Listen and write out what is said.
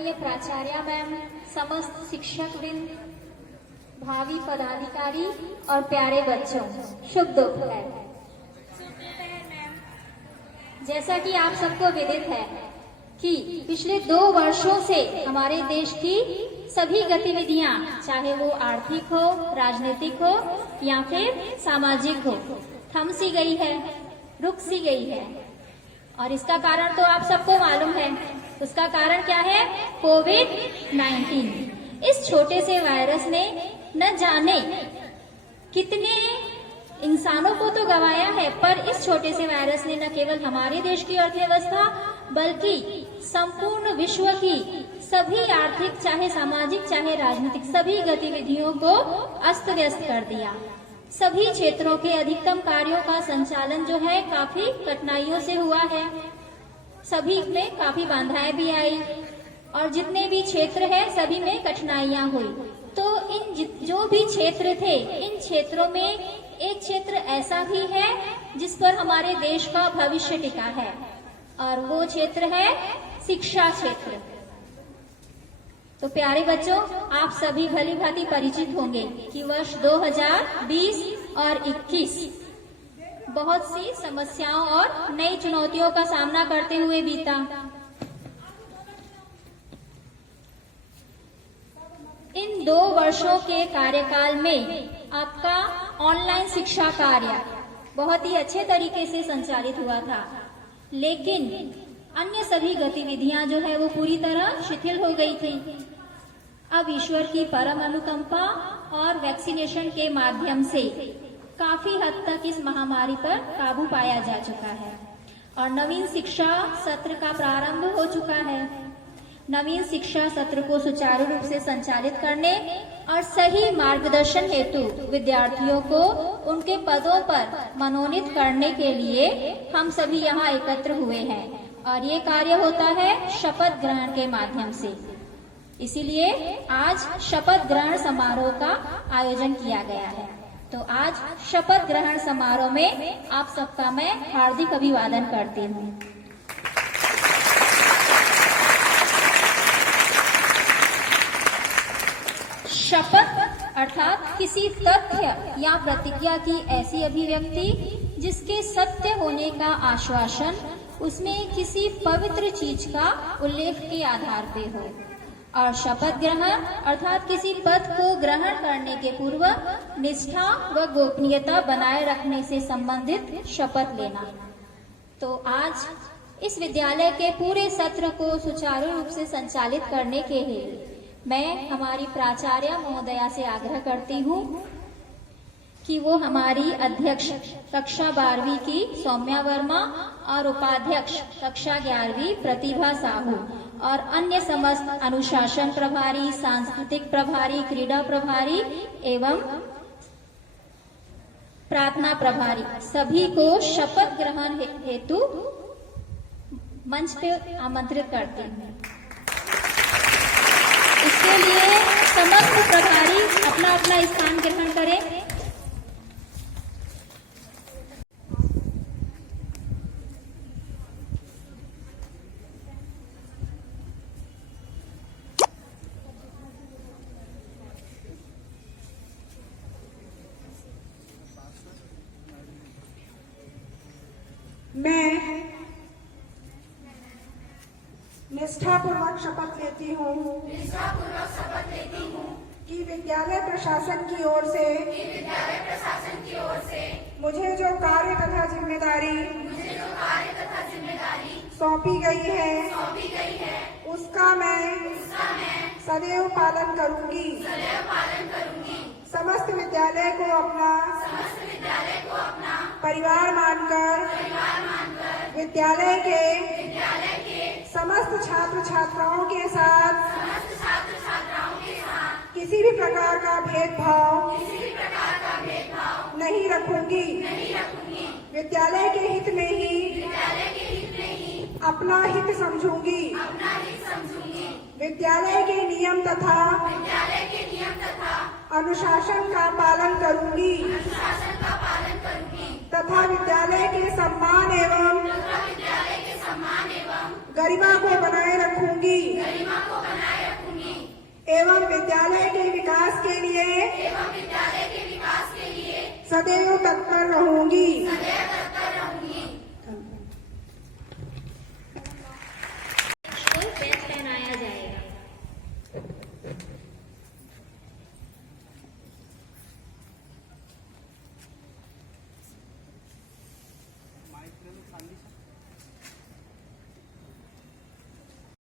आदरणीय प्राचार्य मैम, समस्त शिक्षक वृंद, भावी पदाधिकारी और प्यारे बच्चों, शुभ दोपहर। जैसा कि आप सबको विदित है कि पिछले 2 वर्षों से हमारे देश की सभी गतिविधियां, चाहे वो आर्थिक हो, राजनीतिक हो या फिर सामाजिक हो, थम सी गई है, रुक सी गई है। और इसका कारण तो आप सबको मालूम है। उसका कारण क्या है? कोविड-19। इस छोटे से वायरस ने न जाने कितने इंसानों को तो गंवाया है, पर इस छोटे से वायरस ने न केवल हमारे देश की अर्थव्यवस्था बल्कि संपूर्ण विश्व की सभी आर्थिक, चाहे सामाजिक, चाहे राजनीतिक, सभी गतिविधियों को अस्त व्यस्त कर दिया। सभी क्षेत्रों के अधिकतम कार्यों का संचालन जो है काफी कठिनाइयों से हुआ है। सभी में काफी बाधाएं भी आई और जितने भी क्षेत्र है सभी में कठिनाइयां हुई। तो इन जो भी क्षेत्र थे, इन क्षेत्रों में एक क्षेत्र ऐसा भी है जिस पर हमारे देश का भविष्य टिका है और वो क्षेत्र है शिक्षा क्षेत्र। तो प्यारे बच्चों, आप सभी भली भांति परिचित होंगे कि वर्ष 2020 और 21 बहुत सी समस्याओं और नई चुनौतियों का सामना करते हुए बीता। इन 2 वर्षों के कार्यकाल में आपका ऑनलाइन शिक्षा कार्य बहुत ही अच्छे तरीके से संचालित हुआ था, लेकिन अन्य सभी गतिविधियां जो है वो पूरी तरह शिथिल हो गई थी। अब ईश्वर की परम अनुकंपा और वैक्सीनेशन के माध्यम से काफी हद तक इस महामारी पर काबू पाया जा चुका है और नवीन शिक्षा सत्र का प्रारंभ हो चुका है। नवीन शिक्षा सत्र को सुचारू रूप से संचालित करने और सही मार्गदर्शन हेतु विद्यार्थियों को उनके पदों पर मनोनीत करने के लिए हम सभी यहाँ एकत्र हुए हैं और ये कार्य होता है शपथ ग्रहण के माध्यम से। इसीलिए आज शपथ ग्रहण समारोह का आयोजन किया गया है। तो आज शपथ ग्रहण समारोह में आप सबका मैं हार्दिक अभिवादन करती हूँ। शपथ अर्थात किसी तथ्य या प्रतिज्ञा की ऐसी अभिव्यक्ति जिसके सत्य होने का आश्वासन उसमें किसी पवित्र चीज का उल्लेख के आधार पे हो। और शपथ ग्रहण अर्थात किसी पद को ग्रहण करने के पूर्व निष्ठा व गोपनीयता बनाए रखने से संबंधित शपथ लेना। तो आज इस विद्यालय के पूरे सत्र को सुचारू रूप से संचालित करने के लिए मैं हमारी प्राचार्य महोदया से आग्रह करती हूँ कि वो हमारी अध्यक्ष कक्षा 12वीं की सौम्या वर्मा और उपाध्यक्ष कक्षा 11वीं प्रतिभा साहू और अन्य समस्त अनुशासन प्रभारी, सांस्कृतिक प्रभारी, क्रीड़ा प्रभारी एवं प्रार्थना प्रभारी सभी को शपथ ग्रहण हेतु मंच पे आमंत्रित करते हैं। इसके लिए समस्त प्रभारी अपना अपना स्थान ग्रहण करें। मैं निष्ठापूर्वक शपथ लेती हूँ कि विद्यालय प्रशासन की ओर से मुझे जो कार्य तथा जिम्मेदारी सौंपी गई है उसका मैं सदैव पालन करूंगी। समस्त विद्यालय को अपना परिवार मानकर विद्यालय के समस्त छात्र छात्राओं के साथ किसी भी प्रकार का भेदभाव नहीं रखूंगी। विद्यालय के हित में ही अपना हित समझूंगी। विद्यालय के नियम तथा अनुशासन का पालन करूंगी तथा विद्यालय के सम्मान एवं गरिमा को बनाए रखूंगी एवं विद्यालय के विकास के लिए सदैव तत्पर रहूंगी।